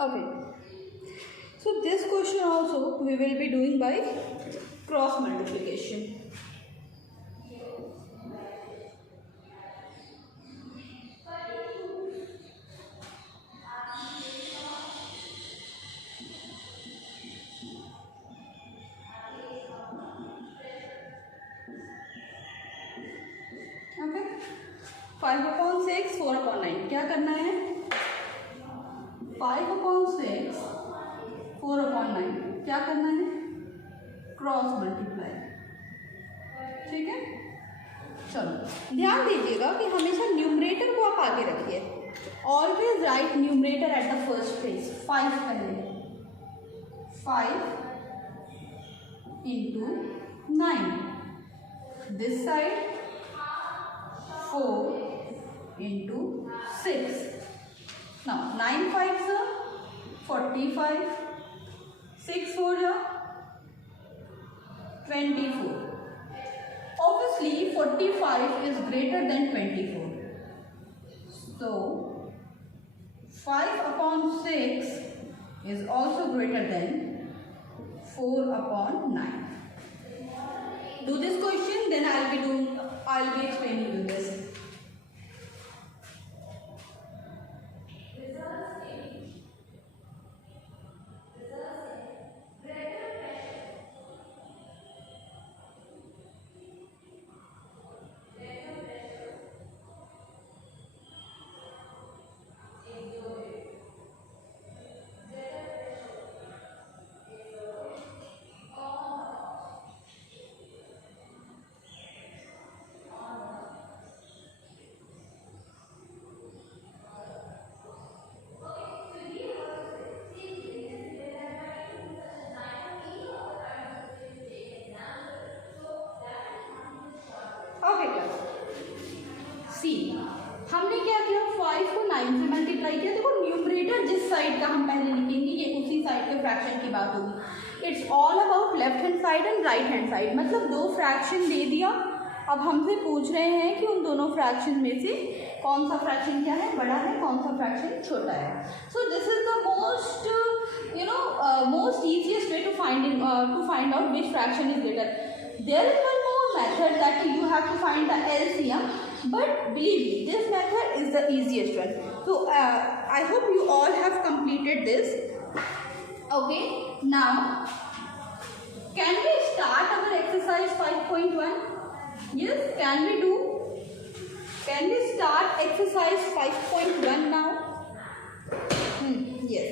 Okay. So this question also we will be doing by cross multiplication. Okay. 5/6 4/9 क्या करना है? 5/6 4/9 क्या करना है? Cross multiply. ठीक है. चलो ध्यान दीजिएगा कि हमेशा न्यूमरेटर को आप आगे रखिए. Always right numerator at the first place. 5 पहले. 5 into 9. This side 4 into 6. Now 9 5s are 45. 6 4 are 24. Obviously 45 is greater than 24. So 5/6 is also greater than 4/9. Do this question, then I'll be explaining you this. हमने क्या किया? 5 को 9 से multiply किया. देखो numerator जिस side का हम पहले लिखेंगे ये उसी साइड के फ्रैक्शन की बात होगी. It's all about left hand side and right hand side. मतलब दो फ्रैक्शन दे दिया. अब हमसे पूछ रहे हैं कि उन दोनों फ्रैक्शन में से कौन सा फ्रैक्शन क्या है, बड़ा है, कौन सा फ्रैक्शन छोटा है. So this is the most easiest way to find out which fraction is greater. There is one more method that you have to find the LCM. But believe me, this method is the easiest one. So I hope you all have completed this. Okay, now can we start our exercise 5.1? Yes, can we do? Can we start exercise 5.1 now? Yes.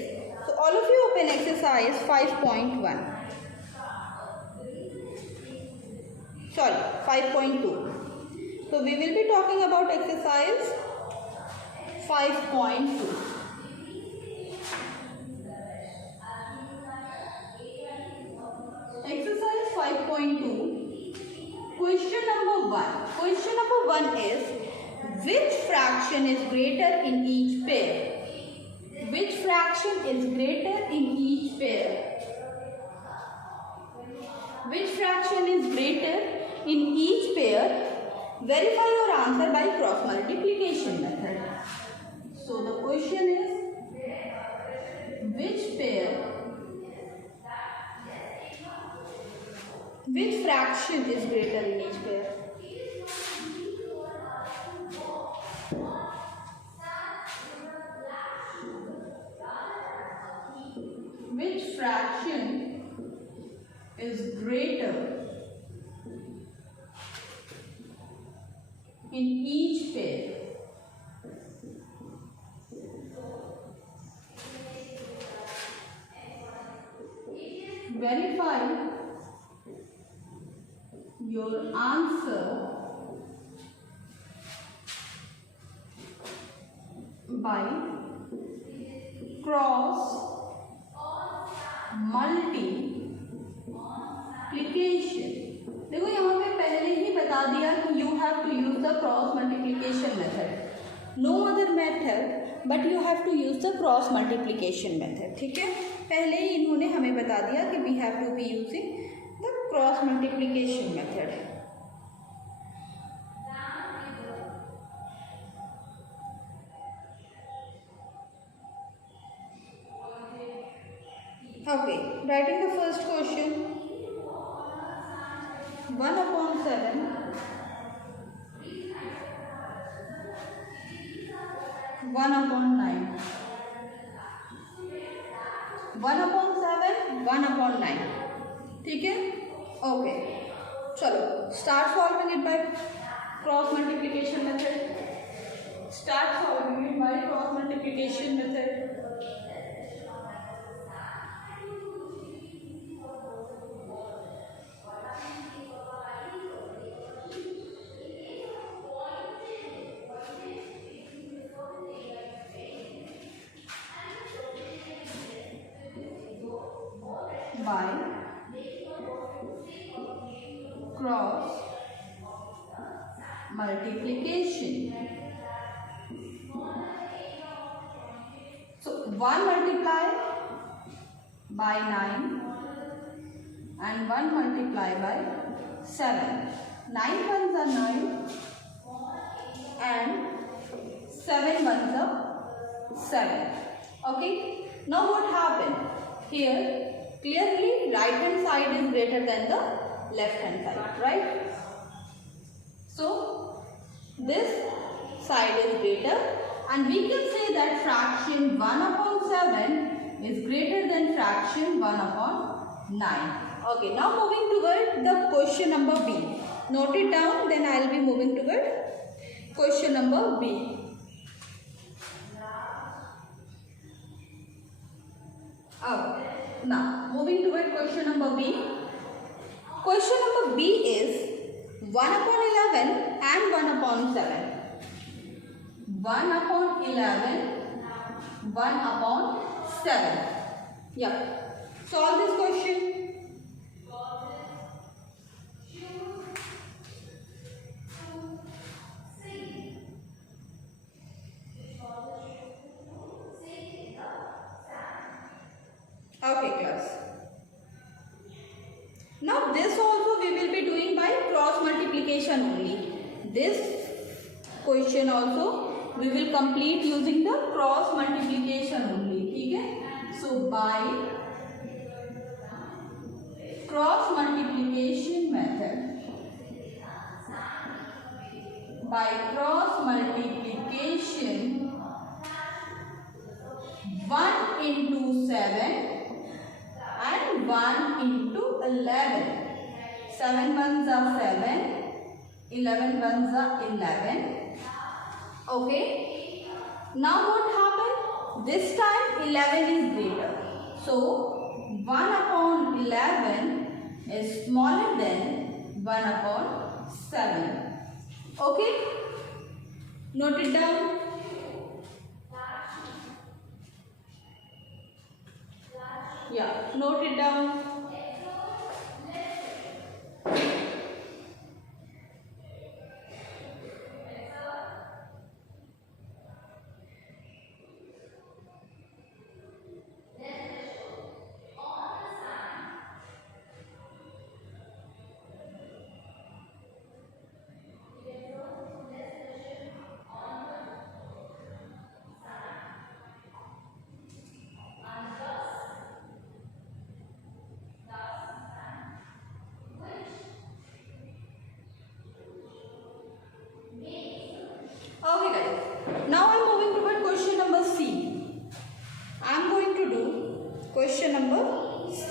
So all of you open exercise 5.1. Sorry, 5.2. So we will be talking about exercise 5.2. Exercise 5.2. Question number 1. Question number 1 is, which fraction is greater in each pair? Which fraction is greater in each pair? Which fraction is greater in each pair? Verify your answer by cross multiplication method. So the question is, which fraction is greater in each pair? Which fraction is greater in each pair? Verify your answer by cross multiplication. देखो यहाँ पे पहले ही बता दिया कि you have to use the cross multiplication method. No other method but you have to use the cross multiplication method. ठीक है, पहले ही इन्होंने हमें बता दिया कि we have to be using the cross multiplication method. Okay, writing the first question. 1 upon 7. 1 upon 9. 1 upon 7, 1 upon 9. ठीक है? ओके, चलो start solving it by cross multiplication method. Start solving it by cross multiplication method. By cross multiplication. So 1 multiply by 9 and 1 multiply by 7. 9 ones are 9 and 7 ones are 7. Okay. Now what happened? Here clearly right hand side is greater than the left hand side, right? So this side is greater and we can say that fraction 1 upon 7 is greater than fraction 1 upon 9. Okay, now moving toward the question number B. Note it down, then I will be moving toward question number B. Okay. Now, moving toward question number B. Question number B is 1 upon 11 and 1 upon 7. 1 upon 11, 1 upon 7. Yeah. Solve this question. Okay, class. Now this also we will be doing by cross multiplication only. This question also we will complete using the cross multiplication only. ठीक है? So by cross multiplication method. By cross multiplication 1 into 7 and 1 into 11. 7 ones are 7, 11 ones are 11. Okay. Now what happened? This time 11 is greater. So 1 upon 11 is smaller than 1 upon 7. Okay. Note it down. Yeah, note it down. Okay guys, now I am moving toward question number C. I am going to do question number C.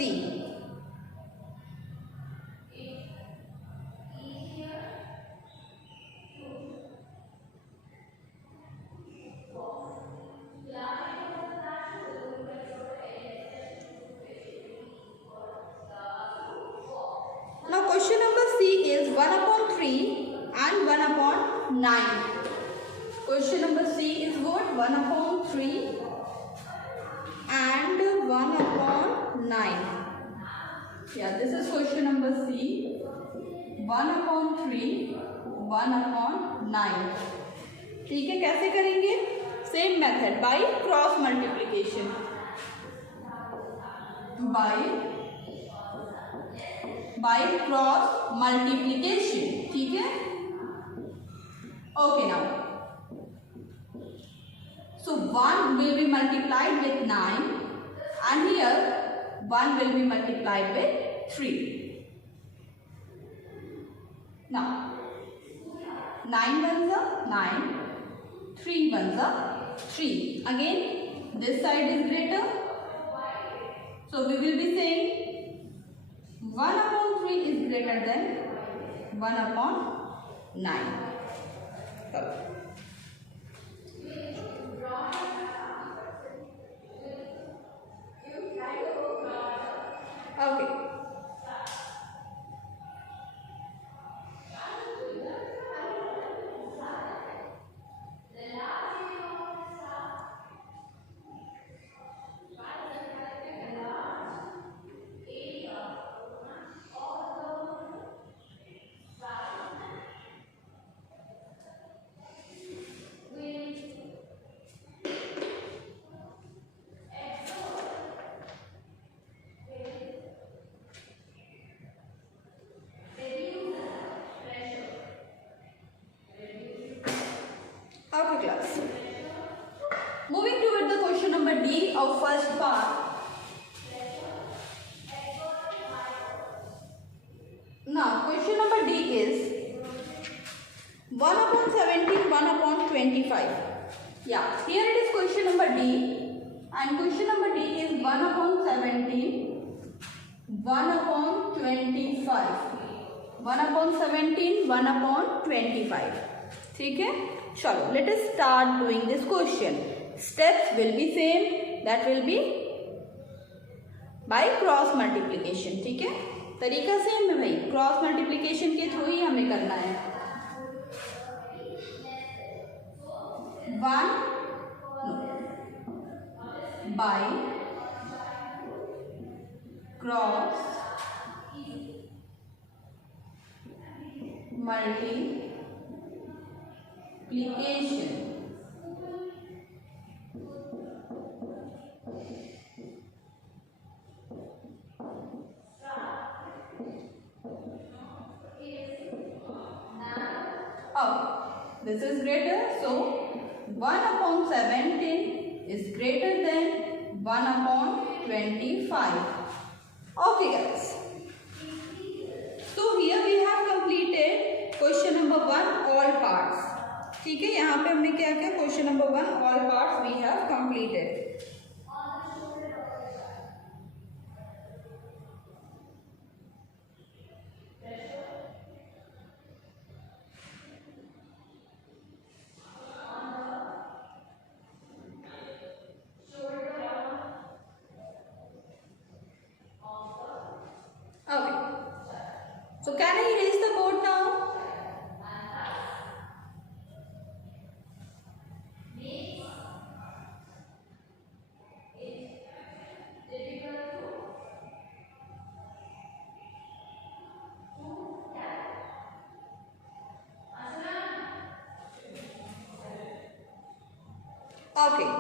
Now question number C is 1 upon 3 and 1 upon 9. Question number C is what? 1 upon 3 and 1 upon 9. Yeah, this is question number C. 1 upon 3, 1 upon 9. ठीक है, कैसे करेंगे? Same method, by cross multiplication. By cross multiplication. ठीक है? Okay, now. So 1 will be multiplied with 9 and here 1 will be multiplied with 3. Now 9 ones are 9, 3 ones are 3. Again this side is greater, so we will be saying 1 upon 3 is greater than 1 upon 9. Okay. Okay class. Moving toward the question number D of first part. Now question number D is 1 upon 17, 1 upon 25. Yeah, here it is question number D, and question number D is 1 upon 17, 1 upon 25. 1 upon 17, 1 upon 25. ठीक है, चलो let us start doing this question. Steps will be same, that will be by cross multiplication. ठीक है, तरीका same है भाई, cross multiplication के through ही हमें करना है. 1 by cross multiplication. This is greater, so 1 upon 17 is greater than 1 upon 25. Okay guys, so here we have completed question number 1 all parts. ठीक है, यहाँ पे हमने क्या किया, question number 1 all parts we have completed. Okay, so can I erase the board now? Okay.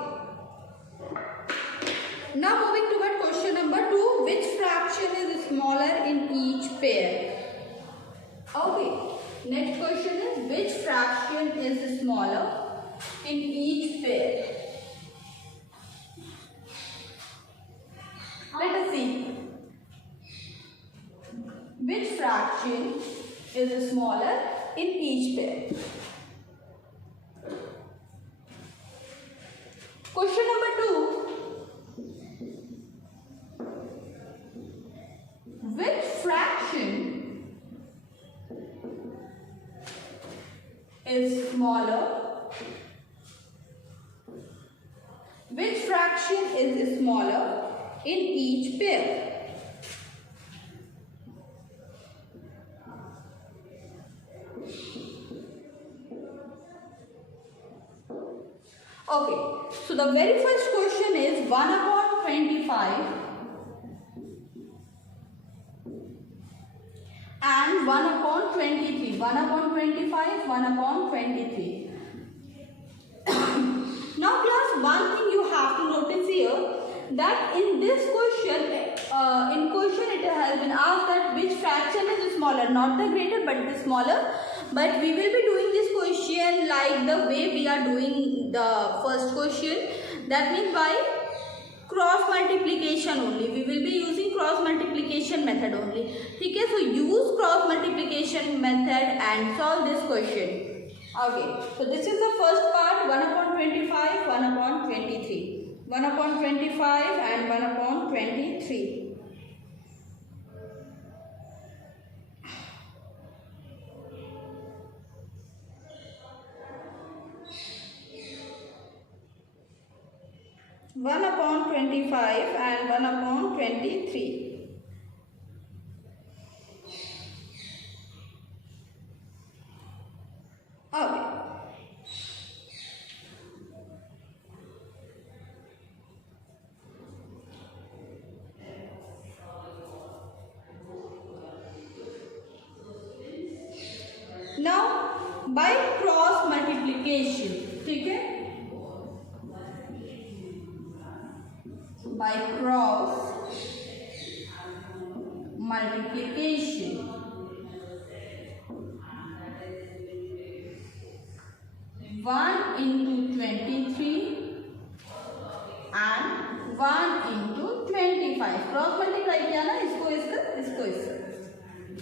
Now moving toward question number 2, which fraction is smaller in each pair? Okay. Next question is which fraction is smaller in each pair? Let us see. Which fraction is smaller in each pair? Question number 2. Which fraction is smaller? Which fraction is smaller in each pair? Okay, so the very first question is 1 upon 25 and 1 upon 23. 1 upon 25, 1 upon 23. Now class, one thing you have to notice here, that in this question, it has been asked that which fraction is smaller, not the greater but the smaller. But we will be doing this question like the way we are doing the first question. That means by cross multiplication only, we will be using cross multiplication method only, ठीक है. So use cross multiplication method and solve this question. Okay, so this is the first part, 1/25, 1/23, 1/25 and 1/23. One upon 25 and 1/23. Okay. Now by cross multiplication, ठीक है, by cross multiplication, 1 into 23 and 1 into 25. Cross multiply किया ना, इसको इसका, इसको इसका.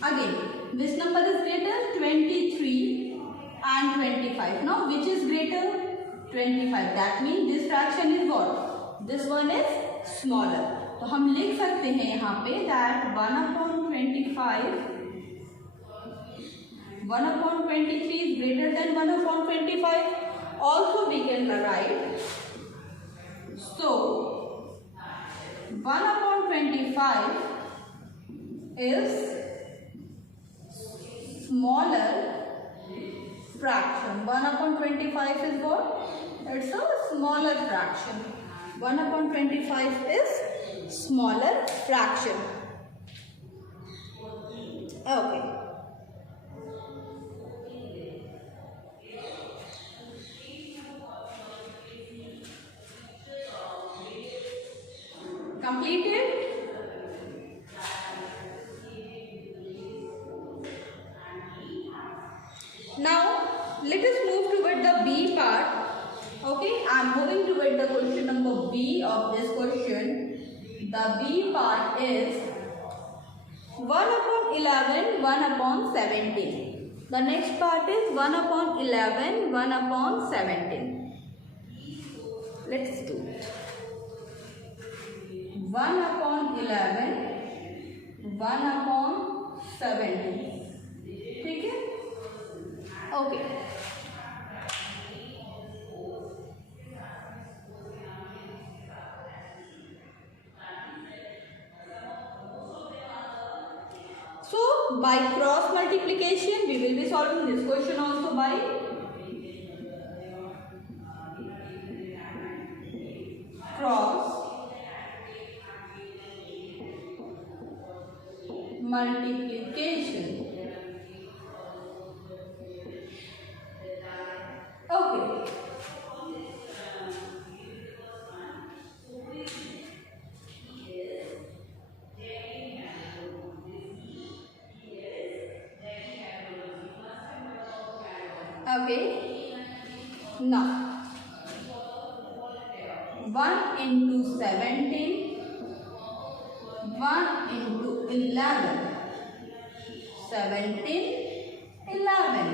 Again which number is greater? 23 and 25. Now which is greater? 25. That means this fraction is what? This one is smaller. तो हम लिख सकते हैं यहाँ पे that 1/25, 1/23 is greater than 1/25. Also we can write, so 1/25 is smaller fraction. 1/25 is what? It's a smaller fraction. 1/25 is smaller fraction. Okay. Completed? Now let us move toward the B part. Okay, I am moving toward the question number B of this question. The B part is 1/11, 1/17. The next part is 1/11, 1/17. Let's do it. 1/11, 1/17. ठीक है? Okay. So by cross multiplication we will be solving this question also by cross multiplication. Okay. Okay. Now 1 into 17, 1 into 11, 17, 11.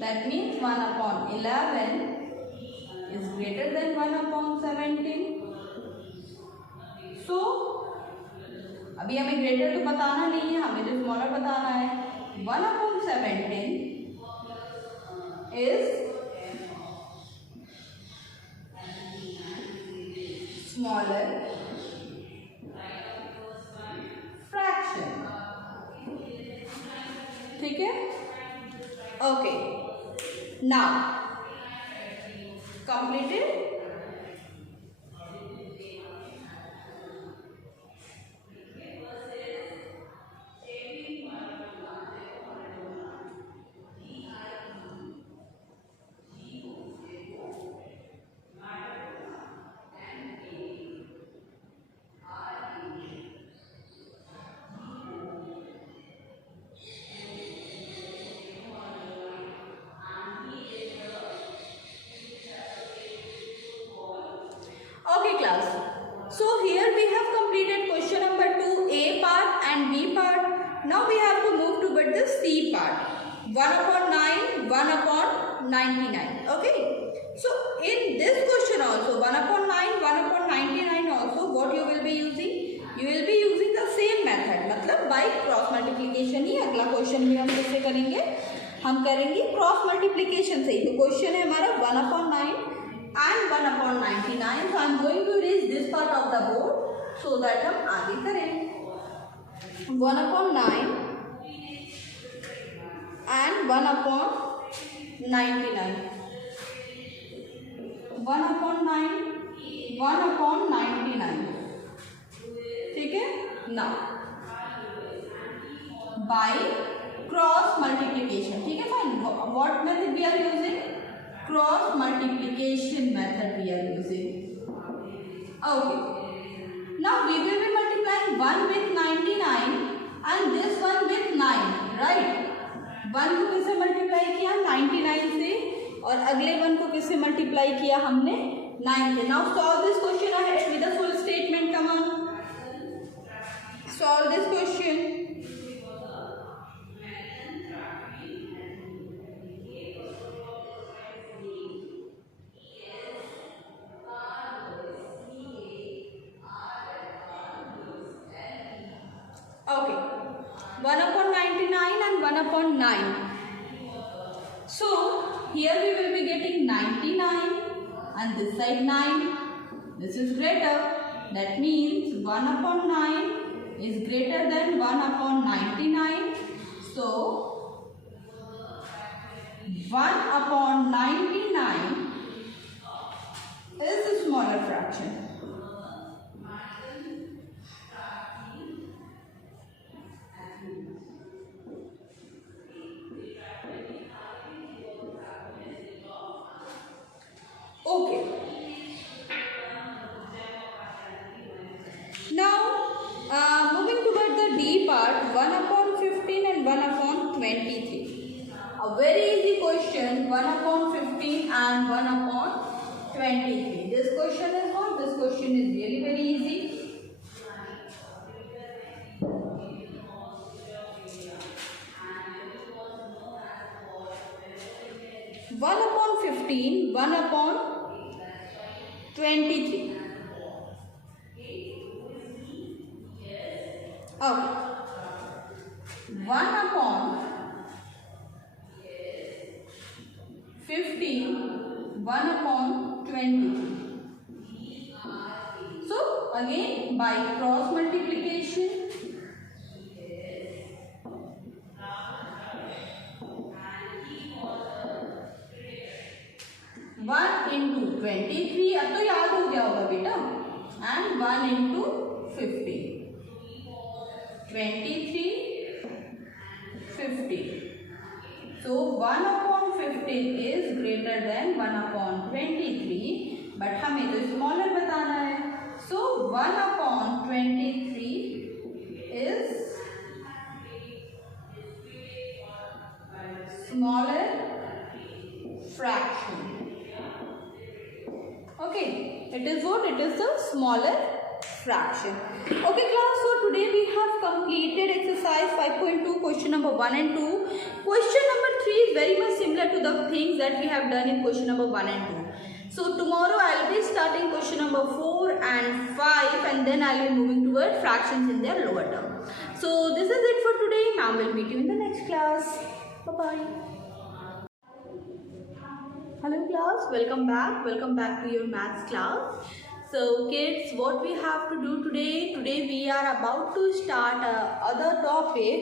That means 1/11 is greater than 1/17. So अभी हमें greater तो बताना नहीं है, हमें जो स्मॉलर बताना है. 1/17 is smaller fraction. ठीक है? Okay. Now completed. Okay class, So here we have completed question number 2, A part and B part. Now we have to move toward the C part. 1/9, 1/99. Okay. So in this question also 1/9, 1/99 also what you will be using? You will be using the same method. मतलब by cross multiplication ही अगला question भी हम कैसे करेंगे? हम करेंगे cross multiplication से ही. तो क्वेश्चन है हमारा 1/9 and 1/99. So I am going to erase this part of the board so that हम आगे करें. 1/9 and 1/99. 1/9, 1/99. ठीक है. Now by cross multiplication. ठीक है. Fine. What method we are using? Cross multiplication method we are using. Okay. Now we will be multiplying 1 with 99 and this one with 9. Right. 1 को किससे multiply किया? 99 से. और अगले 1 को किससे मल्टीप्लाई किया हमने? 9 से. Now solve this question ahead with the full statement. Come on, solve this question. Okay, 1/99 and 1/9. So here we will be getting 99 and this side 9. This is greater. That means 1/9 is greater than 1/99. So 1/99 is a smaller fraction. Okay. Now moving toward the D part, 1/15 and 1/23. A very easy question, 1/15 and 1/23. This question is what? This question is really very easy. One upon 15, 1/23. Okay. 1/15, 1/23. So again by cross multiplication, 1 into 23. अब तो याद हो गया होगा बेटा. And 1 into 15. 23, 15. So 1/15 is greater than 1/23. But हमें तो smaller बताना है. So 1/23 is smaller fraction. Okay, it is what? It is the smaller fraction. Okay class, so today we have completed exercise 5.2 question number 1 and 2. Question number 3 is very much similar to the things that we have done in question number 1 and 2. So tomorrow I will be starting question number 4 and 5 and then I will be moving toward fractions in their lower term. So this is it for today. Now we will meet you in the next class. Bye bye. Hello class, welcome back to your maths class. So kids, what we have to do today we are about to start other topic,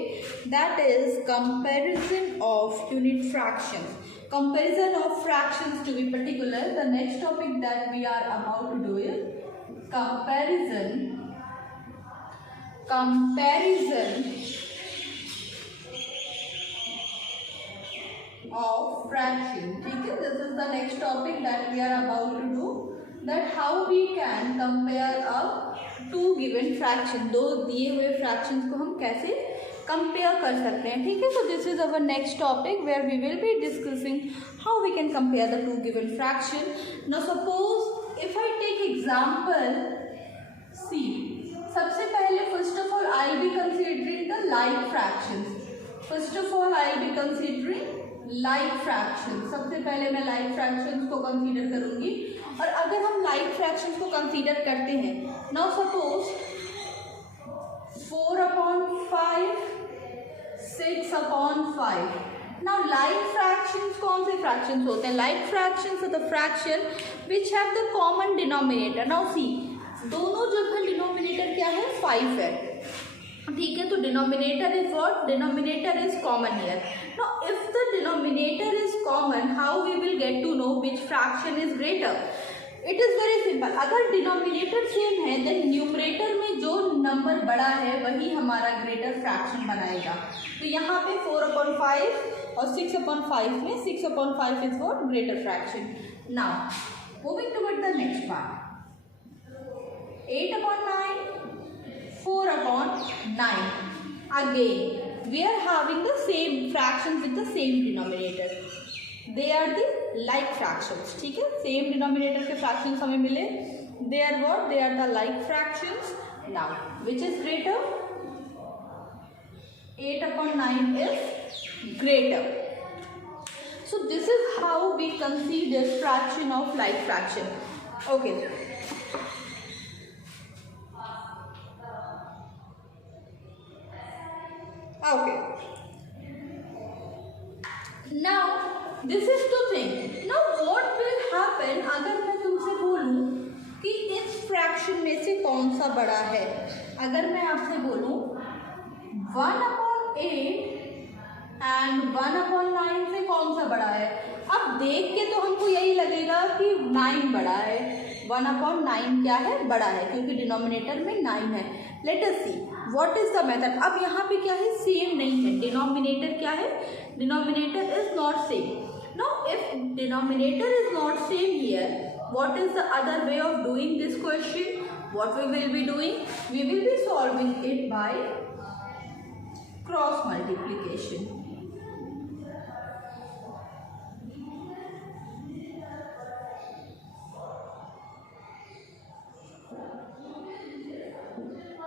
that is comparison of unit fractions. Comparison of fractions, to be particular, the next topic that we are about to do is comparison of fraction. ठीक है, this is the next topic that we are about to do, that how we can compare a two given fraction. दो दिए हुए fractions को हम कैसे compare कर सकते हैं. ठीक है, so this is our next topic where we will be discussing how we can compare the two given fraction. Now suppose if I take example like fractions. First of all, I will be considering like fractions. सबसे पहले मैं like fractions को consider करूँगी. और अगर हम like fractions को consider करते हैं, now suppose 4/5, 6/5. Now like fractions कौन से fractions होते हैं? Like fractions are the fraction which have the common denominator. Now see, दोनों जगह denominator क्या है? 5 है. ठीक है, तो denominator is what? Denominator is common here. Now if the denominator is common, how we will get to know which fraction is greater? It is very simple. अगर denominator same है, then numerator में जो number बड़ा है वही हमारा greater fraction बनाएगा. तो यहाँ पे 4/5 और 6/5 में 6/5 is what? Greater fraction. Now moving toward the next part. 8/9, 4/9. Again we are having the same fractions with the same denominator. They are the like fractions. ठीक है, same denominator के fractions हमें मिले. They are what? They are the like fractions. Now which is greater? 8/9 is greater. So this is how we consider fraction of like fraction. Okay. Okay. Now this is the thing. Now what will happen अगर मैं तुमसे बोलूँ कि इस fraction में से कौन सा बड़ा है? अगर मैं आपसे बोलूँ 1/8 एंड 1/9 से कौन सा बड़ा है? अब देख के तो हमको यही लगेगा कि 9 बड़ा है. 1/9 क्या है? बड़ा है, क्योंकि डिनोमिनेटर में 9 है. Let us see what is the method. अब यहाँ पे क्या है? सेम नहीं है. डिनोमिनेटर क्या है? Denominator is not same. Now if denominator is not same here, what is the other way of doing this question? What we will be doing? We will be solving it by cross multiplication.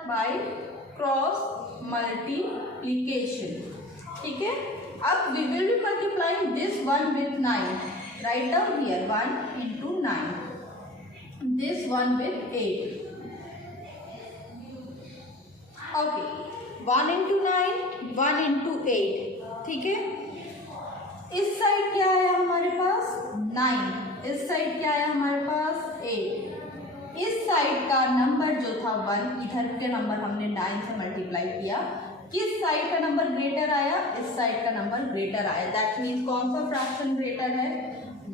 By cross multiplication. ठीक है, अब we will be multiplying this one with 9. Write down here 1 into 9. This one with 8. Okay, 1 into 9, 1 into 8. ठीक है, इस side क्या है हमारे पास? 9. इस साइड क्या है हमारे पास? 8. इस साइड का नंबर जो था 1, इधर के नंबर हमने 9 से मल्टीप्लाई किया. किस साइड का नंबर ग्रेटर आया? इस साइड का नंबर ग्रेटर आया. दैट मीन्स कौन सा फ्रैक्शन ग्रेटर है?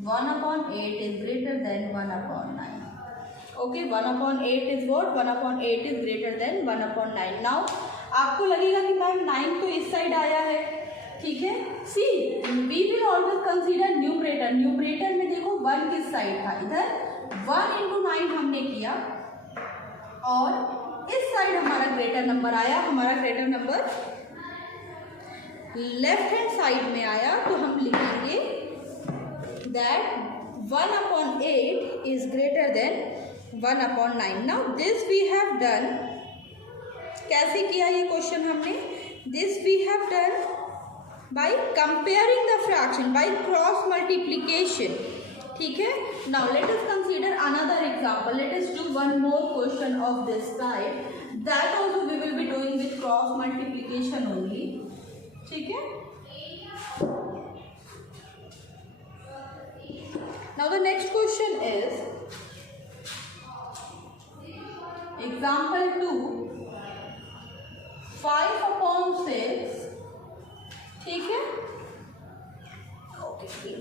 1/8 is greater than 1/9. Okay, 1/8 is what? 1/8 is greater than 1/9. Now आपको लगेगा कि मैम 9 तो इस साइड आया है. ठीक है, see we will always consider numerator. Numerator में देखो 1 किस साइड था? इधर 1 into 9 हमने किया और इस साइड हमारा ग्रेटर नंबर आया. हमारा greater number left hand side में आया, तो हम लिखेंगे that 1/8 is greater than 1/9. Now this we have done. कैसे किया ये क्वेश्चन हमने? This we have done by comparing the fraction by cross multiplication. ठीक है, now let us consider another example. Let us do one more question of this type. That also we will be doing with cross multiplication only. ठीक है, now the next question is example 2. 5/6. ठीक है,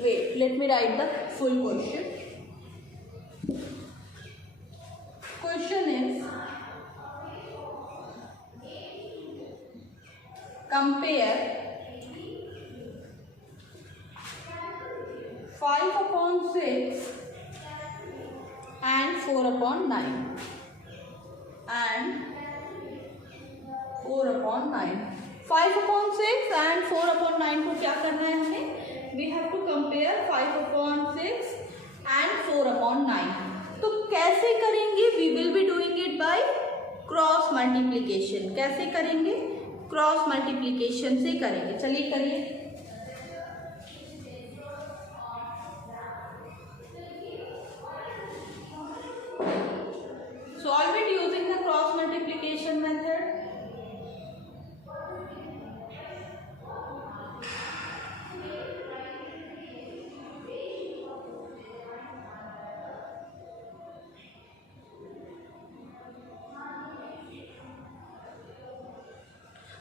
wait, let me write the full question. Question is compare 5/6 and 4/9 and 4/9. 5/6 and 4/9 को क्या करना है हमें? We have to compare 5/6 and 4/9. तो कैसे करेंगे? We will be doing it by cross multiplication. कैसे करेंगे? क्रॉस मल्टीप्लिकेशन से करेंगे। चलिए करिए। Solve it using the cross multiplication method.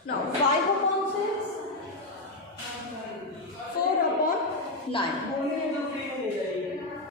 Now 5 upon 6, 4 upon 9.